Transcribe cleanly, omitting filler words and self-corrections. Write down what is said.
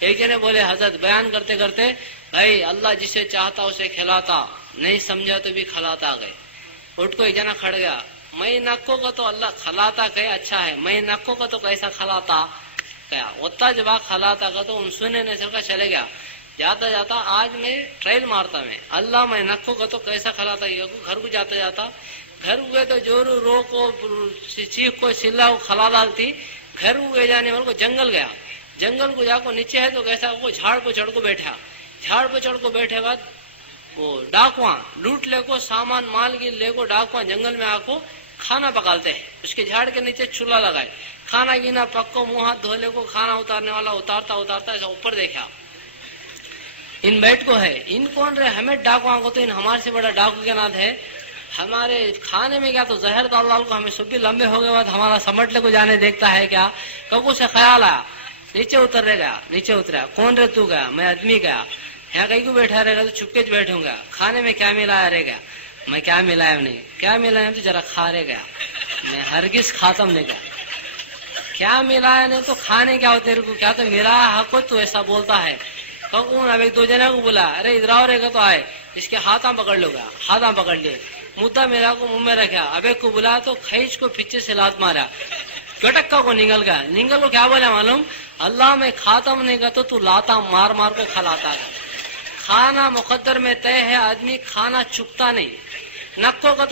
ایک جنے بولے حضرت بیان کرتے کرتے بھائی اللہ جسے چاہتا اسے کھلاتا، نہیں سمجھا تو بھی کھلاتا گئے. اٹھ کو ایک جنا کھڑ گیا، میں نکو کا تو اللہ کھلاتا کہ اچھا ہے، میں نکو کا تو کیسا کھلاتا کیا ہوتا جب کھلاتا کا تو ان سننے نے سب کا چلے گیا. جاتا جاتا آج میں ٹریل مارتا میں اللہ میں نکو کا تو کیسا کھلاتا. گھر کو جاتا جاتا گھر ہوئے تو جورو رو کو چیخ کو چلا کھلا ڈالتی. گھر ہوئے جانے والے کو جنگل گیا، جنگل کو جا کو نیچے ہے تو کیسا وہ جھاڑ پہ چڑھ کو بیٹھا. جھاڑ پہ چڑھ کو بیٹھے بعد وہ ڈاکواں لوٹ لے کو سامان مال کی لے کو ڈاکواں جنگل میں آ کو کھانا پکالتے ہیں. اس کے جھاڑ کے نیچے چولہا لگائے، کھانا گینا پکو منہ ہاتھ دھو لے کو کھانا اتارنے والا اتارتا اتارتا ایسا اوپر دیکھا ان بیٹ کو ہے. ان کون رہے ہمیں ڈاکواں کو تو ان ہمارے سے بڑا ڈاکو کے نام ہے. ہمارے کھانے میں کیا تو زہر ڈال ڈال کو ہمیں سب بھی لمبے ہو گئے بعد ہمارا سمٹ لے کو جانے دیکھتا ہے کیا. کبو سے خیال آیا نیچے اتر رہ گیا، نیچے اترا کون رے تو گیا میں آدمی گیا. یہاں کہیں کو بیٹھا رہے گا تو چھپکے بیٹھوں گا. کھانے میں کیا ملایا رہ گیا، میں کیا ملایا نہیں، کیا ملایا تو ذرا کھا رہ گیا، میں ہرگز کھاتم نہیں گیا. کیا ملایا نہیں تو کھانے کیا ہوتے کو کیا تو ملایا حق تو ایسا بولتا ہے. کون اب ایک دو جنے کو بولا ارے ادھر آؤ رہے گا تو آئے اس کے ہاتھاں پکڑ لو گا، ہاتھاں پکڑ لیے مدعا میرا کو منہ میں رکھا. اب ایک کو بلا تو کھینچ کو پیچھے سے لات مارا، گٹکا کو نگل گیا. نگل کو کیا بولا معلوم، اللہ میں خاتم نہیں گا تو لاتا مار مار کو کھلاتا. کھانا مقدر میں طے ہے، آدمی کھانا چکتا نہیں. نکو کا